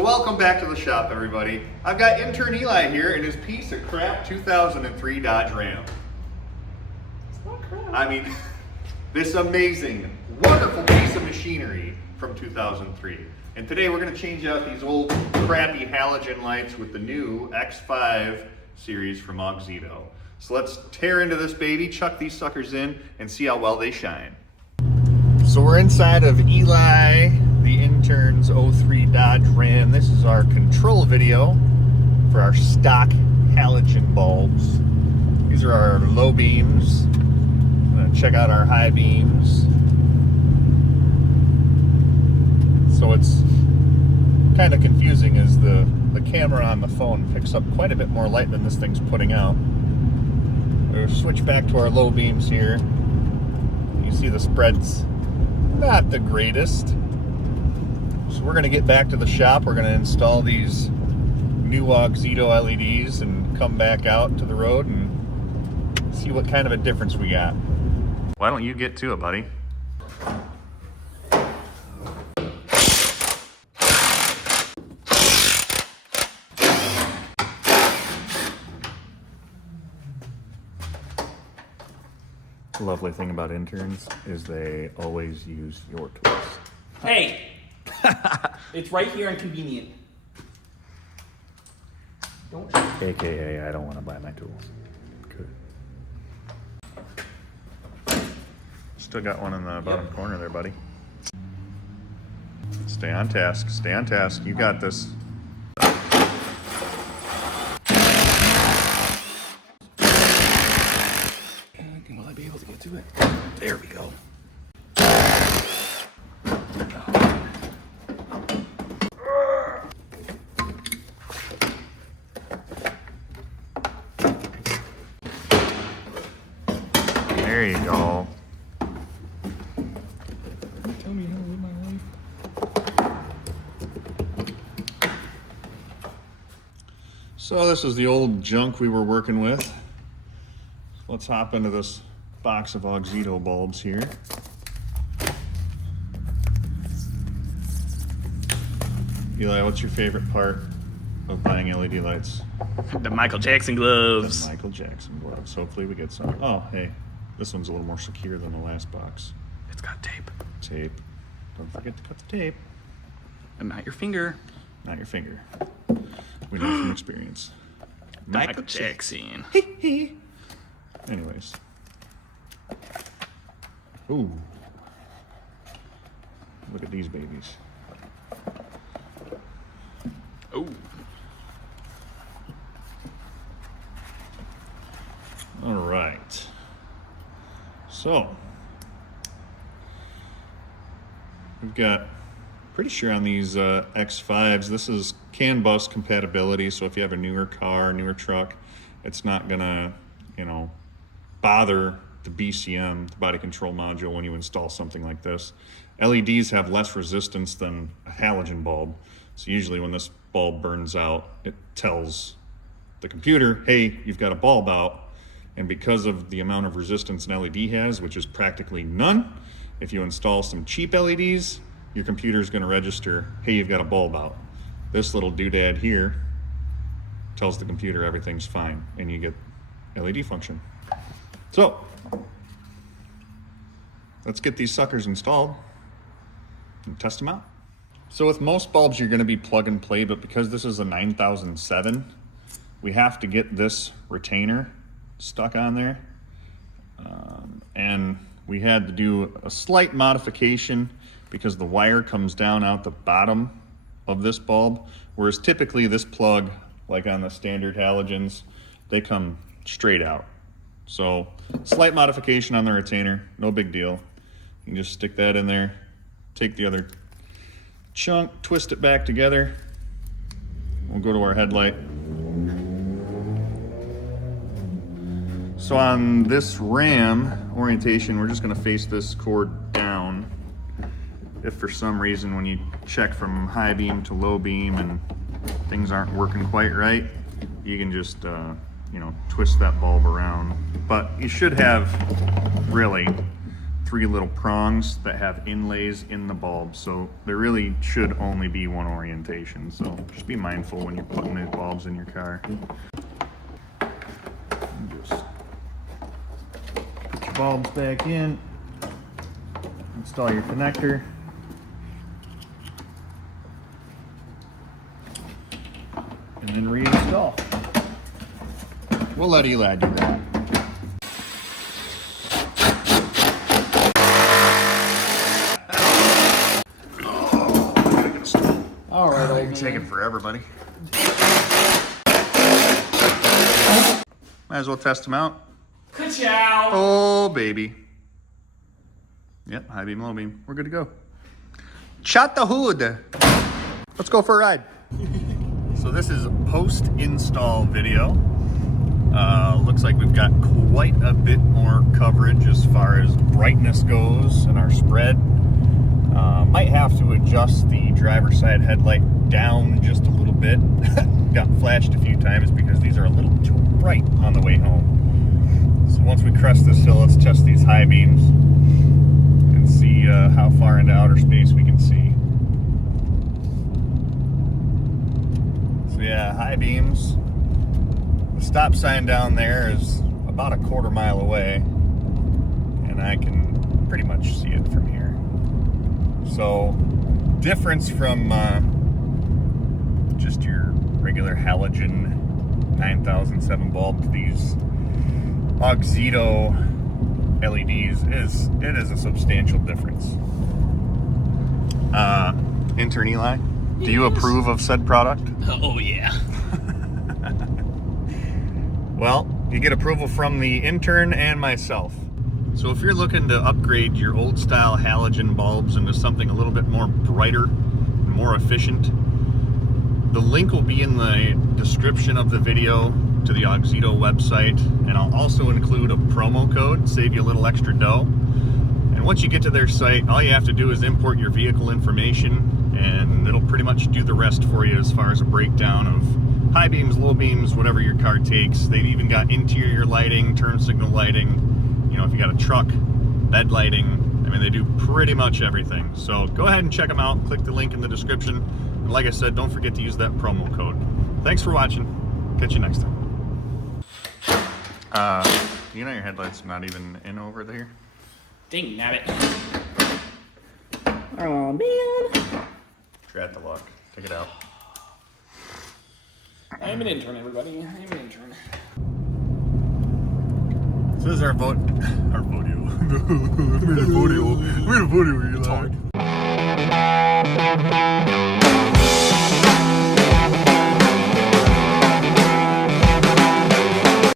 So welcome back to the shop, everybody. I've got Intern Eli here in his piece of crap 2003 Dodge Ram. It's not crap. I mean, this amazing, wonderful piece of machinery from 2003. And today we're going to change out these old crappy halogen lights with the new X5 series from AUXITO. So let's tear into this baby, chuck these suckers in, and see how well they shine. So we're inside of Eli, the Intern's 03 Dodge Ram. This is our control video for our stock halogen bulbs. These are our low beams. I'm gonna check out our high beams. So it's kind of confusing as the camera on the phone picks up quite a bit more light than this thing's putting out. We'll switch back to our low beams here. You see the spread's not the greatest. So we're gonna get back to the shop. We're gonna install these new AUXITO LEDs and come back out to the road and see what kind of a difference we got. Why don't you get to it, buddy? The lovely thing about interns is they always use your tools. Hey! It's right here and convenient. Don't you? AKA, I don't want to buy my tools. Good. Still got one in the bottom corner there, buddy. Stay on task. Stay on task. You got this. Will I be able to get to it? There we go. There you go. Tell me how to live my life. So this is the old junk we were working with. Let's hop into this box of AUXITO bulbs here. Eli, what's your favorite part of buying LED lights? The Michael Jackson gloves. The Michael Jackson gloves. Hopefully we get some. Oh, hey, this one's a little more secure than the last box. It's got tape. Tape. Don't forget to cut the tape. And not your finger. Not your finger. We know from experience. Michael Jackson. Anyways. Ooh. Look at these babies. Oh. All right. So, we've got, pretty sure on these X5s, this is CAN bus compatibility. So if you have a newer car, newer truck, it's not gonna, bother the BCM, the body control module, when you install something like this. LEDs have less resistance than a halogen bulb. So usually when this bulb burns out, it tells the computer, hey, you've got a bulb out. And because of the amount of resistance an LED has, which is practically none, if you install some cheap LEDs, your computer's gonna register, hey, you've got a bulb out. This little doodad here tells the computer everything's fine, and you get LED function. So, let's get these suckers installed and test them out. So with most bulbs, you're gonna be plug and play, but because this is a 9007, we have to get this retainer stuck on there. And we had to do a slight modification because the wire comes down out the bottom of this bulb, whereas typically this plug, like on the standard halogens, they come straight out. So slight modification on the retainer, no big deal. You can just stick that in there, take the other chunk, twist it back together. We'll go to our headlight. So on this Ram orientation, we're just gonna face this cord down. If for some reason when you check from high beam to low beam and things aren't working quite right, you can just twist that bulb around. But you should have really three little prongs that have inlays in the bulb. So there really should only be one orientation. So just be mindful when you're putting these bulbs in your car. Just put your bulbs back in, install your connector, and then reinstall. We'll let Eli do that. All right, old You're taking forever, buddy. Might as well test them out. Ka-chow! Oh, baby. Yep, high beam, low beam. We're good to go. Shut the hood. Let's go for a ride. So this is a post-install video. Looks like we've got quite a bit more coverage as far as brightness goes and our spread. Might have to adjust the driver's side headlight down just a little bit. Got flashed a few times because these are a little too bright on the way home. So once we crest this hill, let's test these high beams and see how far into outer space we can see. So yeah, high beams. The stop sign down there is about a quarter mile away, and I can pretty much see it from here. So, difference from just your regular halogen 9007 bulb to these AUXITO LEDs is a substantial difference. Intern Eli, do you approve of said product? Oh, yeah. Well, you get approval from the intern and myself. So if you're looking to upgrade your old style halogen bulbs into something a little bit more brighter, more efficient, the link will be in the description of the video to the AUXITO website, and I'll also include a promo code, save you a little extra dough. And once you get to their site, all you have to do is import your vehicle information, and it'll pretty much do the rest for you as far as a breakdown of high beams, low beams, whatever your car takes. They've even got interior lighting, turn signal lighting. You know, if you got a truck, bed lighting, I mean, they do pretty much everything. So go ahead and check them out. Click the link in the description. And like I said, don't forget to use that promo code. Thanks for watching. Catch you next time. You know your headlight's not even in over there? Dang nabbit. Oh, man. Try at the lock. Take it out. I'm an intern, everybody. I'm an intern. So this is our vote. Our video. We made a video. We made a video, Eli.